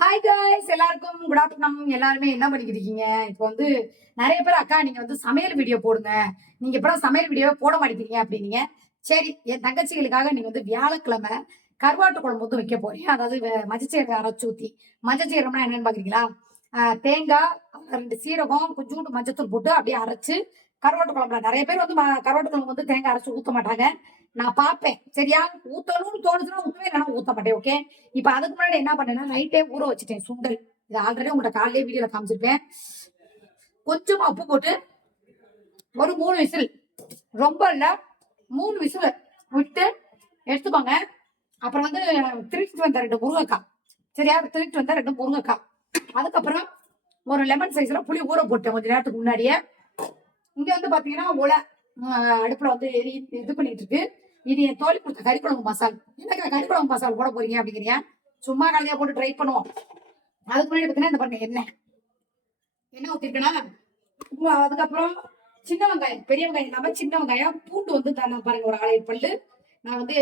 Hi guys எல்லாருக்கும் good afternoon எல்லாருமே என்ன பண்ணிக்கிட்டு இருக்கீங்க? இப்போ வந்து நிறைய பேர் அக்கா நீங்க வந்து சமையல் வீடியோ போடுங்க. நீங்க இப்பதான் சமையல் வீடியோ போட மாட்டேங்கிறீங்க? அப்படின்னீங்க. சரி என் தங்கச்சிகளுக்காக நீங்க வந்து வியாழக்கிழமை கருவாட்டு குழம்பு வந்து வைக்க போறீங்க. அதாவது மஜச்சீரக மஞ்சச்சீரக அரைச்சு ஊத்தி மஞ்சச்சீரகம்னா என்னன்னு பாக்குறீங்களா? ஆஹ் தேங்காய் ரெண்டு சீரகம் கொஞ்சோண்டு மஞ்சத்தூள் போட்டு அப்படியே அரைச்சு கருவாட்டு குழம்புல நிறைய பேர் வந்து கருவாட்டு குழம்பு வந்து தேங்காய் அரைச்சு ஊத்த மாட்டாங்க. நான் பார்ப்பேன். சரியா? ஊத்தணும்னு தோணுச்சுன்னா ஊத்தவே இல்லைன்னா ஊத்த மாட்டேன் ஓகே இப்ப அதுக்கு முன்னாடி என்ன பண்ணேன்னா நைட்டே ஊற வச்சுட்டேன் சுண்டல். இது ஆல்ரெடி உங்கள்கிட்ட காலையிலே வீடியோல காமிச்சிருப்பேன். கொஞ்சமா உப்பு போட்டு ஒரு மூணு விசில். ரொம்ப இல்ல மூணு விசில் விட்டு எடுத்துக்கோங்க. அப்புறம் வந்து திருட்டு வந்த ரெண்டு முருங்கைக்காய். சரியா? திருச்சிட்டு வந்த ரெண்டு முருங்கைக்காய். அதுக்கப்புறம் ஒரு லெமன் சைஸ்ல புளி ஊற போட்டேன் கொஞ்ச நேரத்துக்கு முன்னாடியே. இங்க வந்து பாத்தீங்கன்னா உலை. அடுப்புல வந்து எரி இது பண்ணிட்டு இருக்கு இது என் தோழி கொடுத்த கறிக்குழம்பு மசால். எனக்கு கறிக்குழம்பு மசால் போட போறீங்க அப்படிங்கிறியா? சும்மா கலந்தையா போட்டு ட்ரை பண்ணுவோம். அதுக்கு முன்னாடி பார்த்தீங்கன்னா இந்த பாருங்க என்ன என்ன ஊத்திருக்கேனா? அதுக்கப்புறம் சின்ன வெங்காயம் பெரிய வெங்காயம். இல்லாம சின்ன வெங்காயம் பூண்டு வந்து தர பாருங்க ஒரு ஆளை பல்லு. நான் வந்து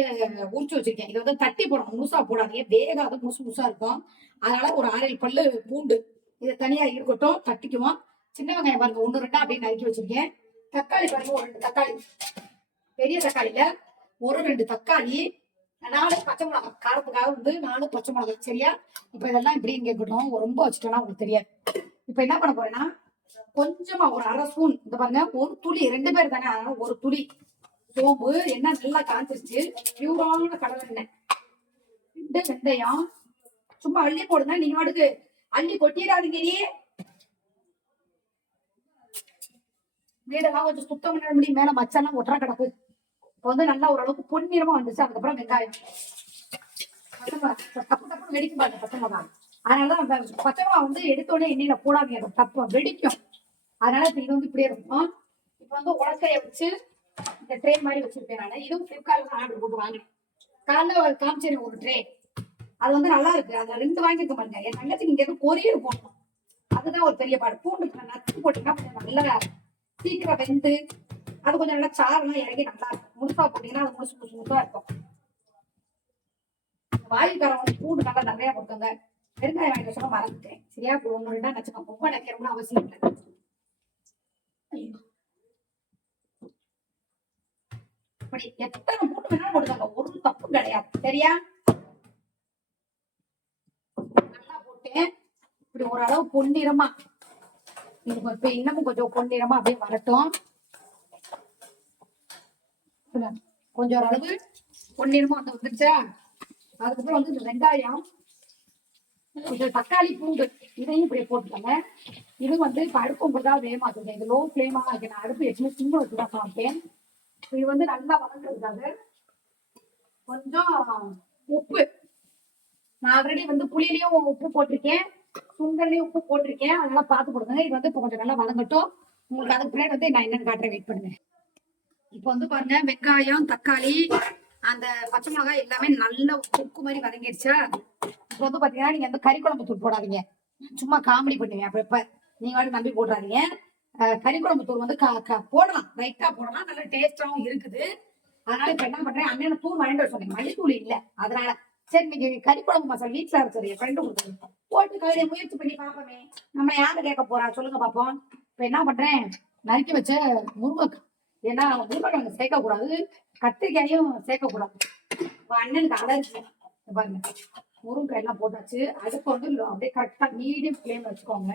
உரிச்சு வச்சிருக்கேன். இதை வந்து தட்டி போடணும் முழுசா போடாதீங்க. வேகாத முழுசு முழுசா இருக்கும். அதனால ஒரு ஆறு பல்லு பூண்டு. இதை தனியா இருக்கட்டும் தட்டிக்குவோம். சின்ன வெங்காயம் பாருங்க ஒன்று ரெண்டா அப்படியே நறுக்கி வச்சிருக்கேன். தக்காளி பாருங்க ஒரு ரெண்டு தக்காளி. பெரிய தக்காளியில ஒரு ரெண்டு தக்காளி நாலு பச்சை மிளகா காரத்துக்காக வந்து நாலு பச்சை மிளகா சரியா? இப்ப இதெல்லாம் இப்படி இங்க இருக்கட்டும். ரொம்ப வச்சுட்டோம்னா உங்களுக்கு தெரியாது. இப்ப என்ன பண்ண போறேன்னா கொஞ்சமா ஒரு அரை ஸ்பூன் இந்த பாருங்க ஒரு துளி ரெண்டு பேர் தானே அதனால ஒரு துளி. சோம்பு என்ன நல்லா காய்ச்சிருச்சு பியூரான கடலை எண்ணெய். ரெண்டு வெந்தயம். சும்மா அள்ளி போடுங்க நீங்க வாட்டுக்கு அள்ளி கொட்டிடாதீங்க நீ வீடெல்லாம் கொஞ்சம் சுத்தம் பண்ண முடியும். மேல மச்செல்லாம் ஒட்டுற கிடக்கு. இப்போ வந்து நல்லா ஓரளவுக்கு பொன்னிறமா வந்துச்சு. அதுக்கப்புறம் வெங்காயம். தப்பு தப்பு வெடிக்கும் பாருங்க பச்சை மிளகா. அதனாலதான் பச்சை மிளகா வந்து எடுத்தோடனே எண்ணெயில போடாதீங்க. அது தப்பு. வெடிக்கும். அதனால இது வந்து இப்படியே இருக்கும். இப்போ வந்து உலக்கைய வச்சு இந்த ட்ரே மாதிரி வச்சிருப்பேன் நான். இதுவும் பிளிப்கார்ட்ல ஆர்டர் போட்டு வாங்கினேன். காலைல காமிச்சேன் ஒரு ட்ரே அது வந்து நல்லா இருக்கு. அதுல ரெண்டு வாங்கியிருக்க பாருங்க என் தங்கச்சி நீங்க எதுவும் கொரியர் போடணும். அதுதான் ஒரு பெரிய பாடு. பூண்டு இப்ப நச்சு போட்டீங்கன்னா நல்லா சீக்கிரம் வெந்து அது கொஞ்சம் நல்லா சாரெல்லாம் இறங்கி நல்லா இருக்கும். முழுசா போட்டீங்கன்னா அது முழுசு முழுசு முழுசா இருக்கும் வாயுக்காரம் வந்து பூண்டு நல்லா நிறைய கொடுத்தாங்க வெங்காயம் வாங்கிட்டு சொல்ல மறந்துட்டேன். சரியா? இப்போ ஒன்று ரெண்டா நச்சுக்கோ ரொம்ப நினைக்கிறோம்னு அவசியம் இல்லை. ஐயோ. எத்தனை பூண்டு வேணாலும் போட்டுக்காங்க. ஒரு தப்பு கிடையாது. சரியா? நல்லா போட்டேன் இப்படி ஓரளவு பொன்னிறமா இது இப்ப இன்னமும் கொஞ்சம் பொன்னிறமா அப்படியே வரட்டும். கொஞ்சம் ஓரளவு பொன்னிறமா வந்து வந்துருச்சா? அதுக்கப்புறம் வந்து இந்த வெங்காயம் கொஞ்சம் தக்காளி பூண்டு இதையும் இப்படி போட்டுக்கோங்க. இது வந்து இப்ப அடுப்பு உங்களுக்கு தான் வேகமாக்குது இது லோ ஃப்ளேமா இருக்கு. நான் அடுப்பு எப்பவுமே சின்ன வச்சு தான் சாப்பிட்டேன் இது வந்து நல்லா வளர்ந்துருக்காங்க கொஞ்சம் உப்பு. நான் ஆல்ரெடி வந்து புளியிலையும் உப்பு போட்டிருக்கேன். சுண்டல்லையும் உப்பு போட்டிருக்கேன். அதெல்லாம் பார்த்து கொடுங்க. இது வந்து இப்போ கொஞ்சம் நல்லா வதங்கட்டும். உங்களுக்கு அதுக்கு பின்னாடி வந்து நான் என்னன்னு காட்டுறேன். வெயிட் பண்ணுங்க. இப்போ வந்து பாருங்க வெங்காயம் தக்காளி அந்த பச்சை மிளகாய் எல்லாமே நல்ல உப்பு மாதிரி வதங்கிடுச்சா? இப்போ வந்து பாத்தீங்கன்னா நீங்க வந்து கறி குழம்பு தூள் போடாதீங்க. சும்மா காமெடி பண்ணுவீங்க. அப்ப இப்ப நீங்க வந்து நம்பி போடுறாதீங்க கறி குழம்பு தூள் வந்து க- போடலாம். ரைட்டா போடலாம். நல்ல டேஸ்டாவும் இருக்குது. அதனால இப்ப என்ன பண்றேன்? அண்ணன் தூள் வாங்கிட்டு சொன்னீங்க மல்லித்தூள் இல்ல. அதனால சரி நீங்க கறி குழம்பு மசாலா வீட்டுல இருக்கிற என் ஃப்ரெண்டு கொடுத்துருக்கோம் போட்டு கவிதை முயற்சி பண்ணி பார்ப்போமே. நம்ம யாரு கேட்க போறா? சொல்லுங்க பாப்போம் இப்ப என்ன பண்றேன்? நறுக்கி வச்ச முருங்கைக்காய் ஏன்னா முருங்கைக்காய் சேர்க்க கூடாது கத்திரிக்காயும் சேர்க்க கூடாது இப்ப அண்ணனுக்கு அலர்ஜி பாருங்க. முருங்கக்காய் எல்லாம் போட்டாச்சு. அடுப்பு வந்து அப்படியே கரெக்டா மீடியம் ஃப்ளேம்ல வச்சுக்கோங்க.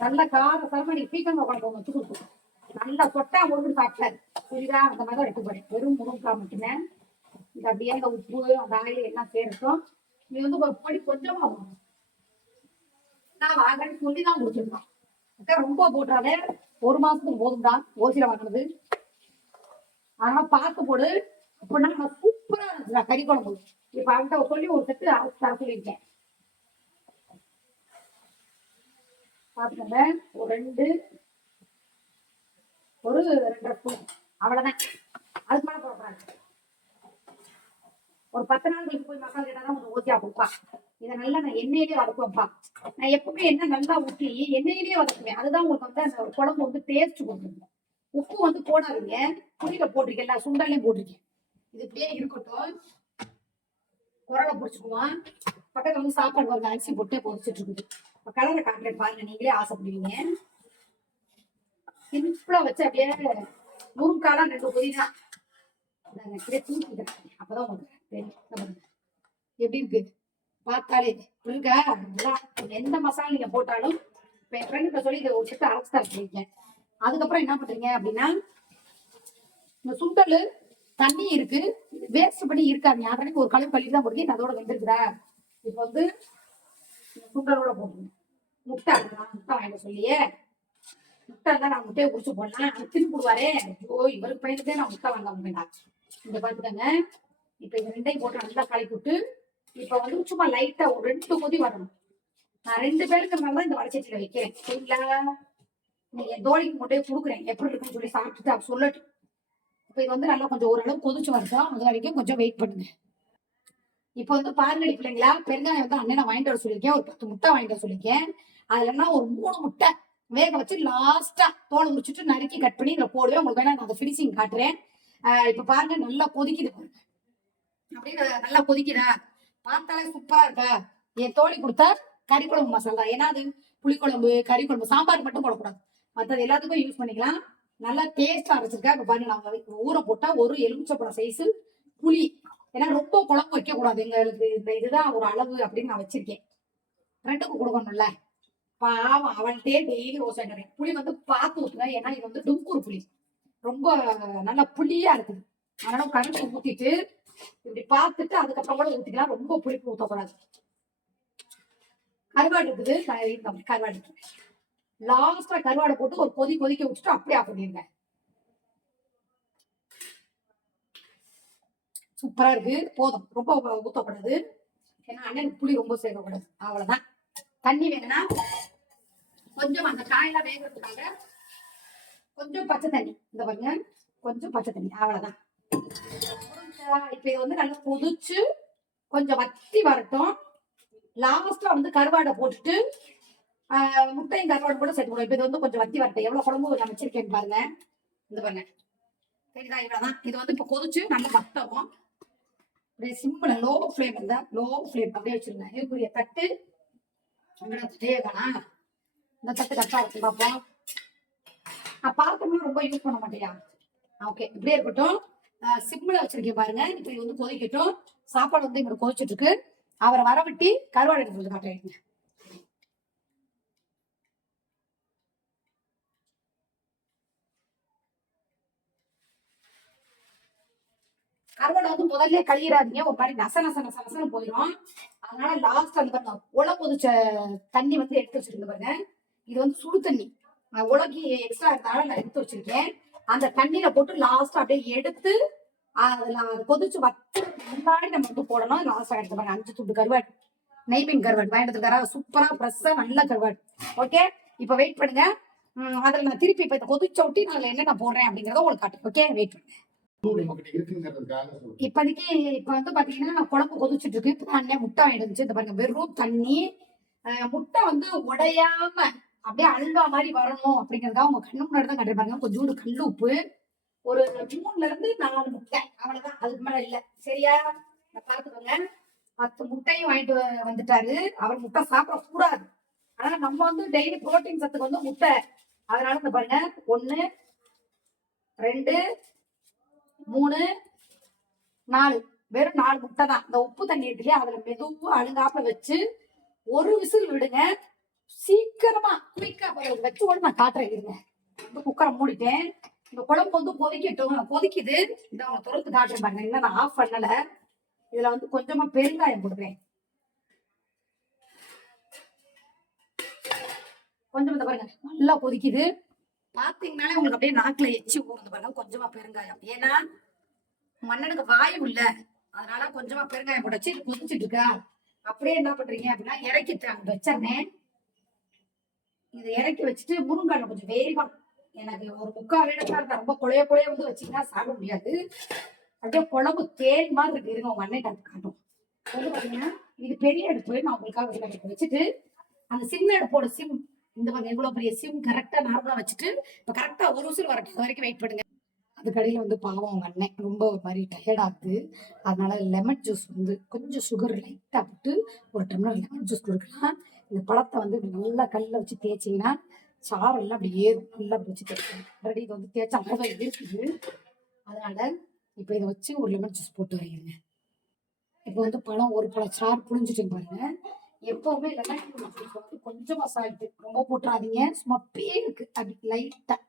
நல்ல கார சாரமா நீ பீக்கங்காய் குழம்பு வச்சு கொடுக்கும் நல்லா சொட்டா முருங்கை சாப்பிட்டாரு புரியுதா? அந்த மாதிரி தான் எடுத்து போறேன் வெறும் முருங்கைக்காய் மட்டுமே. இது அப்படியே அந்த உப்பு அந்த ஆயில் எல்லாம் சேர்த்தோம் நீ வந்து ஒரு பொடி கொஞ்சமா போடணும். நான் வாங்கன்னு சொல்லி தான் குடிச்சிருக்கான் அக்கா ரொம்ப போட்டாலே ஒரு மாசத்துக்கு போதும் தான் ஓசில வாங்கினது. ஆனா பார்த்து போடு. அப்படின்னா நான் சூப்பரா இருந்துச்சு. கறி குழம்பு. இப்ப அவன்கிட்ட சொல்லி ஒரு செட்டு தர சொல்லியிருக்கேன். பாத்துக்கங்க. ஒரு ரெண்டு ஒரு ரெண்டரை ஸ்பூன். அவ்வளவுதான். அதுக்கு மேல போடக்கூடாது ஒரு பத்து நாள் கழிச்சு போய் மசாலா கேட்டா தான் கொஞ்சம் ஊத்தியா கொடுப்பா. இதை நல்லா நான் எண்ணெயிலே வதக்குவேன்ப்பா. நான் எப்பவுமே எண்ணெய் நல்லா ஊற்றி எண்ணெயிலேயே வதக்குவேன். அதுதான் உங்களுக்கு வந்து அந்த குழம்பு வந்து டேஸ்ட் கொடுக்கும். உப்பு வந்து போடாதீங்க. புளியில போட்டிருக்கேன். எல்லா சுண்டலையும் போட்டிருக்கேன். இது இப்படியே இருக்கட்டும். குரலை பிடிச்சிக்குவோம். பக்கத்துல வந்து சாப்பாடு ஒரு அரிசி போட்டே பொறிச்சிட்டு இருக்குது. இப்ப கலரை காட்டுறேன் பாருங்க. நீங்களே ஆசைப்படுவீங்க. சிம்பிளா வச்சு அப்படியே முருங்காலாம் ரெண்டு கொதி அப்படியே இந்தாங்க, தூக்கிக்கிறேன். அப்பதான் உங்களுக்கு எப்படி இருக்கு? பார்த்தாலே இருக்கா. எந்த மசாலா நீங்க போட்டாலும் இப்ப என் ஃப்ரெண்டு சொல்லி இதை ஒரு சிட்டு அரைச்சு தர அதுக்கப்புறம் என்ன பண்றீங்க அப்படின்னா இந்த சுண்டல் தண்ணி இருக்கு. வேஸ்ட் பண்ணி இருக்காது. யாரும் ஒரு கழுவு பள்ளி தான் போடுங்க அதோட வெந்திருக்குதா? இப்போ வந்து இந்த சுண்டலோட போடுங்க முட்டை நான் முட்டை வாங்க சொல்லியே. முட்டை தான் நான் முட்டையை குடிச்சு போடலாம். திருப்பிடுவாரே திருப்பி ஐயோ இவருக்கு பயந்துட்டே நான் முட்டை வாங்க வேண்டாம் இங்க பாத்துக்கங்க. இப்ப இந்த ரெண்டையும் போட்டு நல்லா கலக்கி விட்டு இப்ப வந்து சும்மா லைட்டா ஒரு ரெண்டு கொதி வரணும். நான் ரெண்டு பேருக்கு மேல தான் இந்த வடச்சட்டியில வைக்கிறேன். சரிங்களா நீங்க என் தோழிக்கு மட்டும் கொடுக்குறேன். எப்படி இருக்குன்னு சொல்லி சாப்பிட்டுட்டு அவ சொல்லட்டும் இப்ப இது வந்து நல்லா கொஞ்சம் ஓரளவு கொதிச்சு வரட்டும். அது வரைக்கும் கொஞ்சம் வெயிட் பண்ணுங்க. இப்போ வந்து பாருங்கடி பிள்ளைங்களா பெருங்காயம் வந்து அண்ணனை வாங்கிட்டு வர சொல்லியிருக்கேன். ஒரு பத்து முட்டை வாங்கிட்டு வர சொல்லியிருக்கேன். அதுல ஒரு மூணு முட்டை வேக வச்சு லாஸ்டா தோலை முடிச்சுட்டு நறுக்கி கட் பண்ணி இதில் போடுவேன். உங்களுக்கு வேணா நான் அந்த ஃபினிஷிங் காட்டுறேன். ஆஹ் இப்ப பாருங்க நல்லா கொதிக்குது பாருங்க. அப்படின்னு நல்லா கொதிக்கிறா. பார்த்தாலே சூப்பரா இருக்கா? என் தோழி கொடுத்தா கறி குழம்பு மசாலா. ஏன்னா அது புளிக்குழம்பு கறி குழம்பு சாம்பார் மட்டும் போடக்கூடாது. மற்றது எல்லாத்துக்கும் யூஸ் பண்ணிக்கலாம். நல்லா டேஸ்டா அரைச்சிருக்கா இப்ப பாருங்க நாங்க ஊற போட்டா ஒரு எலுமிச்சப்பழம் சைஸ் புளி. ஏன்னா ரொம்ப குழம்பு வைக்க கூடாது எங்களுக்கு இந்த இதுதான் ஒரு அளவு அப்படின்னு நான் வச்சிருக்கேன். ஃப்ரெண்டுக்கு கொடுக்கணும்ல. பாவம் அவள்கிட்டே டெய்லி ஓசை புளி வந்து பார்த்து ஊற்றுங்க ஏன்னா இது வந்து டும்கூர் புளி. ரொம்ப நல்லா புளியா இருக்குது. அதனால கரண்டி ஊத்திட்டு இப்படி பார்த்துட்டு அதுக்கப்புறம் கூட ஊத்திக்கலாம். ரொம்ப புளிப்பு ஊத்தக்கூடாது. கருவாடு இருக்குது. கருவாடு இருக்குது லாஸ்டா கருவாடை போட்டு ஒரு கொதி கொதிக்க விட்டுட்டு அப்படியே ஆஃப் பண்ணிருங்க. சூப்பரா இருக்கு. போதும். ரொம்ப ஊ- ஊத்தக்கூடாது. ஏன்னா அண்ணனுக்கு புளி ரொம்ப சேர்க்கக்கூடாது அவ்வளவுதான். தண்ணி வேணும்னா கொஞ்சம் அந்த காயெல்லாம் வேகிறதுக்காக கொஞ்சம் பச்சை தண்ணி. இந்த பாருங்க. கொஞ்சம் பச்சை தண்ணி. அவ்வளவுதான். முடிஞ்சா, இப்ப இது வந்து நல்லா கொதிச்சு கொஞ்சம் வத்தி வரட்டும். லாஸ்டா வந்து கருவாடை போட்டுட்டு முட்டையும் கருவாடு கூட சேர்த்து போடுவோம். இப்ப இது வந்து கொஞ்சம் வத்தி வரட்டும். எவ்வளவு குழம்பு நான் வச்சிருக்கேன் பாருங்க. இந்த பாருங்க. சரிதா இவ்வளவுதான். இது வந்து இப்ப கொதிச்சு நல்லா வத்தவும். அப்படியே சிம்பிள் லோ ஃப்ளேம் இருந்தா லோ ஃப்ளேம் அப்படியே வச்சிருங்க. இதுக்குரிய தட்டு அங்கே தட்டே வேணாம் இந்த தட்டு கரெக்டா இருக்கு பார்ப்போம். நான் பார்த்தோம்னா ரொம்ப யூஸ் பண்ண மாட்டேயா? ஓகே இப்படியே இருக்கட்டும். சிம்மில் வச்சிருக்கேன் பாருங்க. இப்போ இது வந்து கொதிக்கட்டும். சாப்பாடு வந்து இங்க கொதிச்சுட்டு இருக்கு அவரை வரவிட்டி கருவாடு எடுத்து வந்து காட்டுறீங்க கருவாடை வந்து முதல்ல கழியிடாதீங்க ஒரு மாதிரி நச நச நச நசன்னு போயிடும் அதனால லாஸ்ட் அந்த பாருங்க உல கொதிச்ச தண்ணி வந்து எடுத்து வச்சிருக்கேன் பாருங்க. இது வந்து சுடு தண்ணி. உலகி எக்ஸ்ட்ரா இருந்தாலும் நான் எடுத்து வச்சிருக்கேன். அந்த தண்ணியில போட்டு லாஸ்ட் அப்படியே எடுத்து அதுல அது கொதிச்சு வச்சு முன்னாடி நம்ம வந்து போடணும். லாஸ்ட் எடுத்து பாருங்க. அஞ்சு துண்டு கருவாடு. நெய் மீன் கருவாடு. வாங்கிட்டு இருக்காரா சூப்பரா ஃப்ரெஷ்ஷா நல்ல கருவாடு. ஓகே இப்போ வெயிட் பண்ணுங்க. அதுல நான் திருப்பி இப்ப கொதிச்ச ஒட்டி நான் என்னென்ன போடுறேன் அப்படிங்கறத உங்களுக்கு காட்டுறேன். ஓகே வெயிட் பண்ணுங்க. இப்போதைக்கு இப்ப வந்து பாத்தீங்கன்னா நான் குழம்பு கொதிச்சுட்டு இருக்கு. இப்போ அண்ணன் முட்டை வாங்கிட்டு வந்துச்சு. இந்த பாருங்க. வெறும் தண்ணி. முட்டை வந்து உடையாம அப்படியே அல்வா மாதிரி வரணும் அப்படிங்கறதுக்காக அவங்க கண்ணு முன்னாடி தான் கட்டிருப்பாங்க. கொஞ்சோண்டு கல் உப்பு. ஒரு மூணுல இருந்து நாலு முட்டை. அவ்வளவுதான். அதுக்கு மேல இல்ல. சரியா? பாத்துக்கோங்க பத்து முட்டையும் வாங்கிட்டு வ- வந்துட்டாரு. அவர் முட்டை சாப்பிட கூடாது. ஆனா நம்ம வந்து டெய்லி புரோட்டீன் சத்துக்கு வந்து முட்டை. அதனால இந்த பாருங்க. ஒண்ணு ரெண்டு மூணு நாலு. வெறும் நாலு முட்டை தான். இந்த உப்பு தண்ணி இருக்குல்லையா அதுல மெதுவா அழுங்காப்ப வச்சு ஒரு விசில் விடுங்க. சீக்கிரமா குயிக்கா வச்சு உடனே நான் காட்டுறேன் இருங்க. இந்த குக்கரை மூடிட்டேன். இந்த குழம்பு வந்து கொதிக்கட்டும். கொதிக்குது. இந்த அவங்க துறந்து காட்டுறேன் பாருங்க. இன்னும் நான் ஆஃப் பண்ணல. இதுல வந்து கொஞ்சமா பெருங்காயம் போடுறேன். கொஞ்சம் இந்த பாருங்க. நல்லா கொதிக்குது. பாத்தீங்கன்னாலே உங்களுக்கு அப்படியே நாக்குல எச்சி ஊறுது பாருங்க. கொஞ்சமா பெருங்காயம். ஏன்னா மன்னனுக்கு வாயு இல்ல அதனால கொஞ்சமா பெருங்காயம் போட்டு வச்சு கொதிச்சுட்டு இருக்கா. அப்படியே என்ன பண்றீங்க அப்படின்னா இறக்கிட்டு அங்க வச்சிருந்தேன் இதை இறக்கி வச்சுட்டு முருங்கால கொஞ்சம் வேகம் எனக்கு ஒரு முக்கால் வேடக்கா இருந்தா ரொம்ப குழைய குழைய வந்து வச்சீங்கன்னா சாப்பிட முடியாது. அப்படியே குழம்பு தேன் மாதிரி இருக்கு. இருங்க உங்க அண்ணன் காட்டும் வந்து பாத்தீங்கன்னா இது பெரிய எடுப்பு நான் உங்களுக்காக எடுத்து வச்சுட்டு அந்த சின்ன எடுப்போட சிம் இந்த மாதிரி எவ்வளவு பெரிய சிம் கரெக்டா நார்மலா வச்சுட்டு இப்ப கரெக்டா ஒரு வருஷம் வரட்டும் அது வரைக்கும் வெயிட் பண்ணுங்க. அதுக்கடையில் வந்து பாவம் அவங்க அண்ணன். ரொம்ப ஒரு மாதிரி டயர்டாகுது அதனால லெமன் ஜூஸ் வந்து கொஞ்சம் சுகர் லைட்டாக போட்டு ஒரு டம்ளர் லெமன் ஜூஸ் கொடுக்கலாம். இந்த பழத்தை வந்து இப்படி நல்லா கல்லில் வச்சு தேய்ச்சிங்கன்னா சாரெல்லாம் அப்படி ஏறும். நல்லா அப்படி வச்சு தேய்க்கணும் ஆல்ரெடி இது வந்து தேய்ச்சா அவ்வளோதான் இருக்குது. அதனால இப்போ இதை வச்சு ஒரு லெமன் ஜூஸ் போட்டு வரையுங்க. இப்போ வந்து பழம் ஒரு பழம் சாறு புழிஞ்சிட்டு பாருங்க. எப்பவுமே லெமன் ஜூஸ் வந்து கொஞ்சமாக சால்ட்டு ரொம்ப போட்டுறாதீங்க. சும்மா பேருக்கு அப்படி லைட்டாக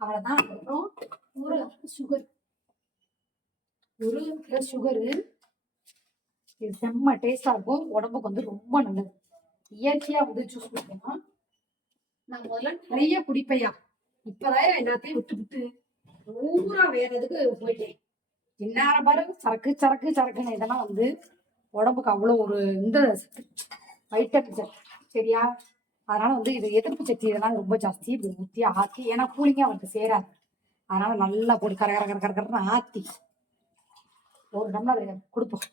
அவ்வளோதான் அதுக்கப்புறம் ஒரு சுகர் ஒரு சுகரு இது செம்ம டேஸ்டாக இருக்கும். உடம்புக்கு வந்து ரொம்ப நல்லது. இயற்கையா வந்து ஜூஸ் குடிக்கணும்? நான் முதல்ல நிறைய குடிப்பையா இப்பதாயிரம் எல்லாத்தையும் விட்டு விட்டு பூரா வேறதுக்கு போயிட்டேன். இந்நேரம் பாரு சரக்கு சரக்கு சரக்குன்னு இதெல்லாம் வந்து உடம்புக்கு அவ்வளோ ஒரு இந்த வைட்டமின் சரியா? அதனால வந்து இது எதிர்ப்பு சக்தி இதெல்லாம் ரொம்ப ஜாஸ்தி இப்படி ஊற்றி ஆத்தி ஏன்னா கூலிங்காக அவருக்கு சேராது. அதனால நல்லா போட்டு கர கர கர கர கரன்னு ஆற்றி ஒரு டம்ளர் கொடுப்போம்.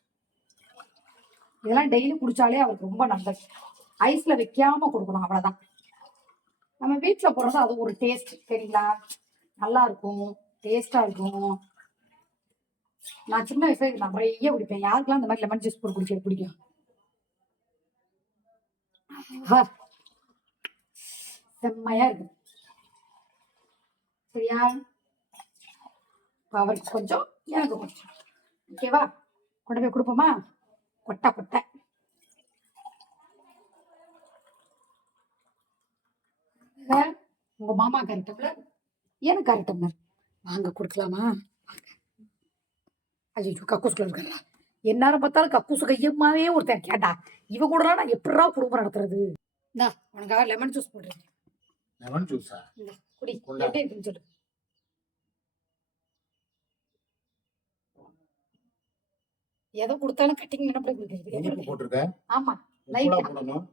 இதெல்லாம் டெய்லி குடிச்சாலே அவருக்கு ரொம்ப நல்லது. ஐஸ்ல வைக்காம கொடுக்கணும் அவ்வளவுதான். நம்ம வீட்டில் போடுறது அது ஒரு டேஸ்ட் சரிங்களா? நல்லா இருக்கும் டேஸ்டா இருக்கும். நான் சின்ன வயசுல இது நிறைய குடிப்பேன் யாருக்கெல்லாம் இந்த மாதிரி லெமன் ஜூஸ் போட்டு குடிக்கிறது பிடிக்கும்? செம்மையா இருக்கு. சரியா? அவருக்கு கொஞ்சம் எனக்கு கொஞ்சம். ஓகேவா கொண்டு போய் கொடுப்போமா? கொட்டை கொட்டை. இத உங்க மாமா கரெக்டம்ல எனக்கு கரெக்டம்ல வாங்க கொடுக்கலாமா? ஐயோ கக்கூசுக்குள்ள இருக்கிறா எந்நேரம் பார்த்தாலும் கக்கூசு கையமாவே ஒருத்தன் கேட்டா. இவ கூட நான் எப்படா குடும்பம் நடத்துறது? இந்தா உனக்காக லெமன் ஜூஸ் போடுறேன் லெமன் ஜூஸா இந்தா குடி. எப்படி இருக்குன்னு சொல்லு. எதை கொடுத்தாலும் கட்டிங் இனிப்பு போட்டிருக்க? ஆமா லைட்டா போடணும்.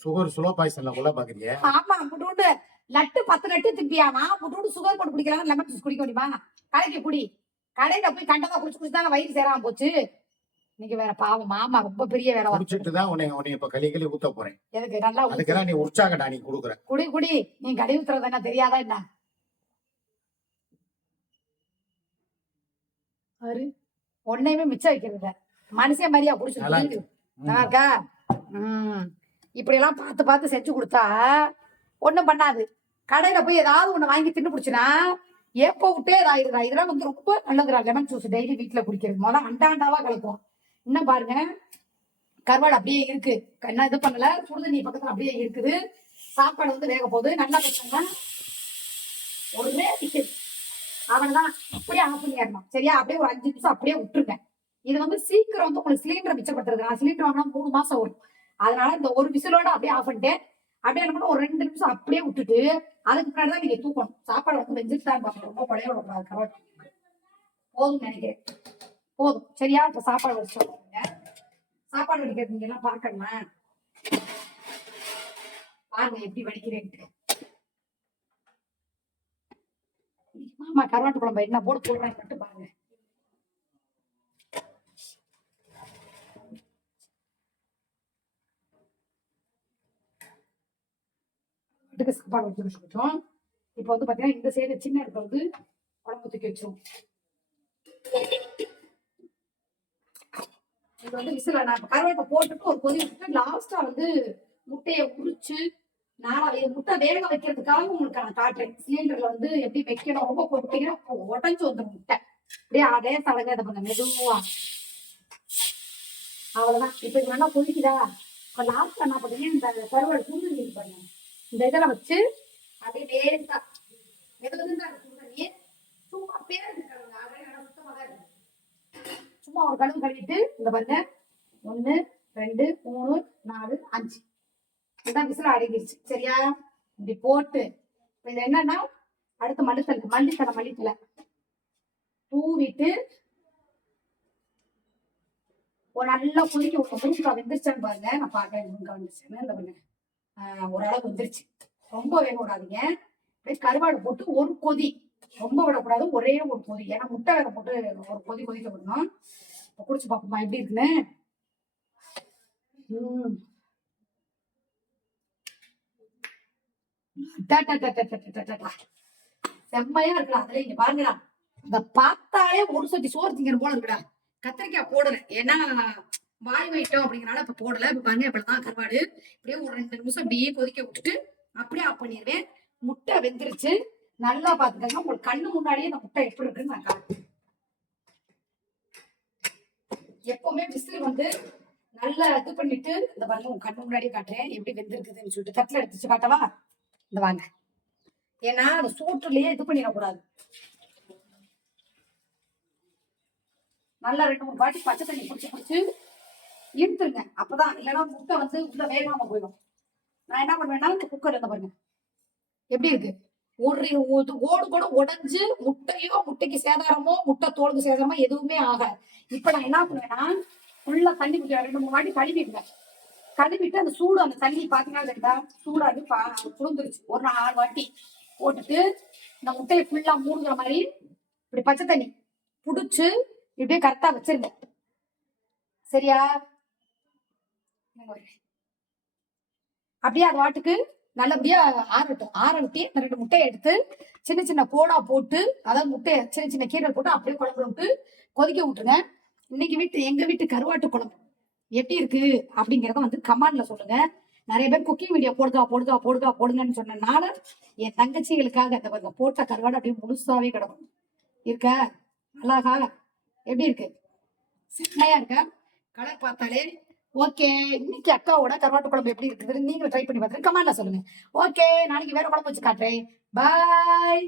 சுகர் ஸ்லோ பாய்சன்ல கொள்ள பாக்குறீங்க. ஆமா புட்டுண்டு. லட்டு பத்து லட்டு திப்பியாமா புட்டுண்டு சுகர் போட்டு குடிக்கலாம். லெமன் ஜூஸ் குடிக்க முடியுமா கடைக்கு குடி. கடையில போய் கண்டதா குடிச்சு குடிச்சு தான் வயிறு சேராம போச்சு. நீங்க வேற பாவம். மாமா ரொம்ப பெரிய வேலை வா- குடிச்சிட்டு தான் உன்னை உன்னை இப்ப களி களி ஊத்த போறேன். எதுக்கு? நல்லா. அதுக்கெல்லாம் நீ உற்சாகடா நீ கொடுக்குற. குடி குடி. நீ கடி ஊத்துறது என்ன தெரியாதா என்ன? பாரு ஒன்னையுமே மிச்சம் வைக்கிறது மனுஷன் மாதிரியா குடிச்சு நல்லா இருக்கா. ம். இப்படியெல்லாம் பார்த்து பார்த்து செஞ்சு கொடுத்தா ஒன்றும் பண்ணாது. கடையில் போய் ஏதாவது ஒன்று வாங்கி தின்னு பிடிச்சினா எப்போ விட்டே இதாயிருதா? இதெல்லாம் வந்து ரொம்ப நல்லதுடா. லெமன் ஜூஸ் டெய்லி வீட்டில் குடிக்கிறது. முதல்ல அண்டாண்டாவா கலக்கும் இன்னும் பாருங்க. கருவாடு அப்படியே இருக்கு. என்ன இது பண்ணல. சுடுதண்ணி பக்கத்தில் அப்படியே இருக்குது. சாப்பாடு வந்து வேக போகுது. நல்லா வச்சாங்க ஒருமே நிக்குது அவன்தான் அப்படியே ஆஃப் பண்ணிடணும் சரியா? அப்படியே ஒரு அஞ்சு நிமிஷம் அப்படியே விட்டுருங்க. இது வந்து சீக்கிரம் வந்து உங்களுக்கு சிலிண்டரை மிச்சப்படுத்துறது நான் சிலிண்டர் வாங்கினா மூணு மாசம் வரும். அதனால இந்த ஒரு விசிலோட அப்படியே ஆஃப் பண்ணிட்டேன். அப்படியே என்ன ஒரு ரெண்டு நிமிஷம் அப்படியே விட்டுட்டு அதுக்கு முன்னாடி தான் நீங்க தூக்கணும். சாப்பாடு வந்து வெஞ்சிட்டு தான் பார்க்கணும் ரொம்ப பழைய விடக்கூடாது கருவாட்டு போதும் நினைக்கிறேன். போதும். சரியா? இப்ப சாப்பாடு வச்சு சாப்பாடு வடிக்கிறது நீங்க எல்லாம் பார்க்கணுமா? பாருங்க எப்படி வடிக்கிறேன்ட்டு. மாமா கருவாட்டு குழம்பு என்ன போட்டு போடுறேன் மட்டும் பாருங்க. இதுக்கு சாப்பாடு வச்சு வச்சுக்கிட்டோம் இப்போ வந்து பார்த்தீங்கன்னா இந்த சைடு சின்ன இடத்துல வந்து குழம்பு தூக்கி வச்சிரும் இது வந்து விசில் நான் இப்ப கருவாட்டை போட்டுட்டு ஒரு கொதி விட்டுட்டு லாஸ்ட்டாக வந்து முட்டையை உரிச்சு நாளா இது முட்டை வேக வைக்கிறதுக்காக உங்களுக்கு நான் காட்டுறேன். சிலிண்டர்ல வந்து எப்படி வைக்கணும் ரொம்ப போட்டீங்கன்னா உடஞ்சு வந்துடும் முட்டை. அப்படியே அதே தடங்க இதை பண்ண மெதுவா. அவ்வளவுதான். இப்ப இது நல்லா கொதிக்குதா? இப்ப லாஸ்ட் என்ன பண்ணுறீங்க இந்த கருவாடு இந்த இதில் வச்சு அப்படியே லேசா எது வந்து சுடுதண்ணி சும்மா பேருந்து கழுவுங்க அப்படியே நல்லா தான் இருக்கு. சும்மா ஒரு கழுவு கழுவிட்டு இந்த பாருங்க. ஒன்னு ரெண்டு மூணு நாலு அஞ்சு. இதான் விசில் அடங்கிடுச்சு சரியா? இப்படி போட்டு. இப்ப இது என்னன்னா அடுத்து மல்லித்தலை மல்லித்தலை மல்லித்தலை தூவிட்டு ஒரு நல்லா குளிக்க விட்டு முருங்கா வெந்துருச்சான்னு பாருங்க. நான் பார்க்கறேன் முருங்கா வந்துருச்சுன்னு. இந்த பண்ணேன் ஓரளவு வந்துருச்சு. ரொம்ப வேக விடாதீங்க அப்படியே கருவாடு போட்டு ஒரு கொதி. ரொம்ப விடக்கூடாது ஒரே ஒரு கொதி. ஏன்னா முட்டை வேற போட்டு ஒரு கொதி கொதிக்க விடணும். இப்போ குடிச்சு பார்ப்போமா எப்படி இருக்குன்னு. செம்மையா இருக்கலாம் அதுல இங்க பாருங்கடா. இந்த பார்த்தாலே ஒரு சொட்டி சோறு திங்கிற போல இருக்குடா. கத்திரிக்காய் போடல. ஏன்னா வாய் வைட்டோம் அப்படிங்கறனால இப்ப போடல. இப்ப பாருங்க இப்படிதான் கருவாடு இப்படியே ஒரு ரெண்டு நிமிஷம் அப்படியே கொதிக்க விட்டுட்டு அப்படியே ஆஃப் பண்ணிடுவேன் முட்டை வெந்துருச்சு. நல்லா பாத்துக்கோங்க. உங்களுக்கு கண்ணு முன்னாடியே இந்த முட்டை எப்படி இருக்குன்னு நான் காட்டுறேன். எப்பவுமே விசில் வந்து நல்லா இது பண்ணிட்டு இந்த பாருங்க உங்க கண்ணு முன்னாடியே காட்டுறேன். எப்படி வெந்திருக்குதுன்னு சொல்லிட்டு தட்டுல எடுத்துச்சு காட்டவா இந்த வாங்க. ஏன்னா அந்த சூட்டுலயே இது பண்ணிடக்கூடாது. நல்லா ரெண்டு மூணு வாட்டி பச்சை தண்ணி பிடிச்சி பிடிச்சி இழுத்துருங்க அப்பதான் இல்லைன்னா முட்டை வந்து உள்ள வேகாம போயிடும். நான் என்ன பண்ணுவேன்னா இந்த குக்கர் இருந்த பாருங்க. எப்படி இருக்கு? ஒரு ஓடு கூட உடஞ்சு முட்டையோ முட்டைக்கு சேதாரமோ முட்டை தோலுக்கு சேதாரமோ எதுவுமே ஆகாது. இப்ப நான் என்ன பண்ணுவேன்னா ஃபுல்லா தண்ணி குடிக்க ரெண்டு மூணு வாட்டி கழுவிடுவேன் கழுவிட்டு அந்த சூடு அந்த தண்ணி பாத்தீங்கன்னா தெரியுதா? சூடாகி பா குளிர்ந்துருச்சு ஒரு நாலு வாட்டி போட்டுட்டு இந்த முட்டையை ஃபுல்லா மூடுகிற மாதிரி இப்படி பச்சை தண்ணி புடிச்சு இப்படியே கரெக்டா வச்சிருங்க. சரியா? அப்படியே அது வாட்டுக்கு நல்லபடியா ஆறட்டும். ஆரட்டி அந்த இந்த ரெண்டு முட்டையை எடுத்து சின்ன சின்ன போடா போட்டு அதாவது முட்டையை சின்ன சின்ன கீரை போட்டு அப்படியே குழம்புல விட்டு கொதிக்க விட்டுருங்க. இன்னைக்கு வீட்டு எங்க வீட்டு கருவாட்டு குழம்பு எப்படி இருக்கு அப்படிங்கறத வந்து கமாண்ட்ல சொல்லுங்க. நிறைய பேர் குக்கிங் வீடியோ போடுதா போடுதா போடுதா போடுங்கன்னு சொன்னனால என் தங்கச்சிகளுக்காக இந்த பாருங்க போட்ட கருவாடு அப்படியே முழுசாவே கிடக்கும். இருக்கா? அழகா? எப்படி இருக்கு? செம்மையா இருக்கா? கலர் பார்த்தாலே ஓகே இன்னைக்கு அக்காவோட கருவாட்டு குழம்பு எப்படி இருக்குது நீங்களும் ட்ரை பண்ணி பார்த்துட்டு கமெண்ட்ல சொல்லுங்க. ஓகே நாளைக்கு வேற குழம்பு வச்சு காட்டுறேன். பாய்